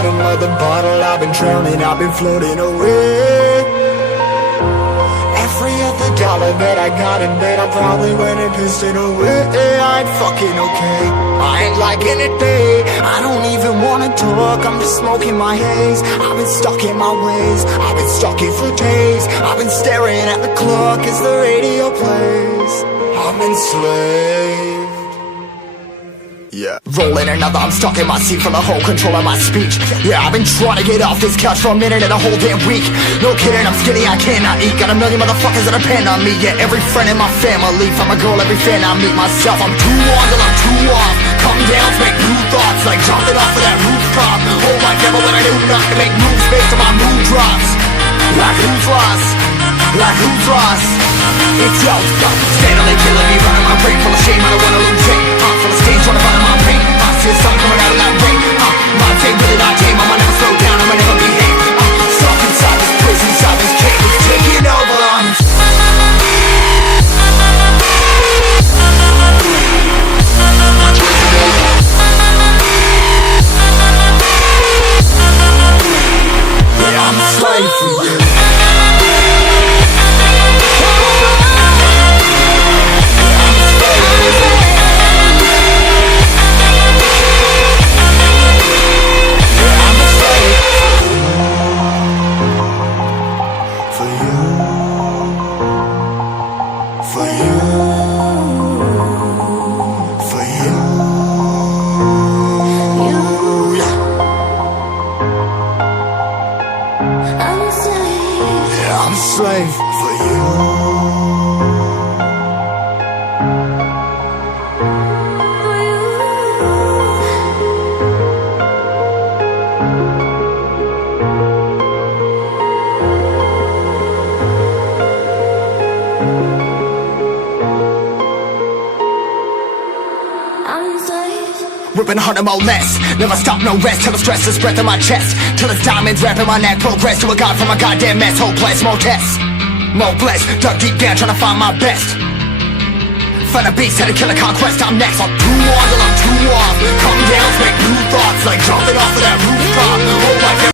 bottom of the bottle, I've been drowning, I've been floating away. Every other dollar that I got in bed, I probably went and pissed it away. I ain't fucking okay, I ain't liking it, babe. I don't even wanna talk, I'm just smoking my haze. I've been stuck in my ways, I've been stuck here for days. I've been staring at the clock as the radio plays. I'm enslaved. Yeah. Rolling another, I'm stuck in my seat for the whole control of my speech. Yeah, I've been trying to get off this couch for a minute and a whole damn week. No kidding, I'm skinny, I cannot eat. Got a million motherfuckers that depend on me. Yeah, every friend in my family, from a girl, every fan I meet myself. I'm too on till I'm too off. Come down to make new thoughts, like jumping off of that rooftop. Oh my devil, when I do not to make moves based on my mood drops. Like who's lost? Like who's lost? It's yo, steadily killing me, running my brain full of shame. I don't wanna lose it. Full of stage, trying to find my pain. See the sun coming out of that rain. My day really not tame. I'ma never slow down, I'ma never behave. Stuck inside this prison, inside this cage. It's taking over. Yeah, I'm a slave for you. I'm a slave for you. Ripping harder, more less. Never stop, no rest. Till the stress is breath in my chest. Till it's diamonds wrapping my neck. Progress to a god from a goddamn mess. Hopeless, more tests, more blessed. Dug deep down trying to find my best. Find a beast, had to kill a conquest. I'm next. I'm too on till I'm too off. Come down, make new thoughts, like jumping off of that rooftop. Oh my God.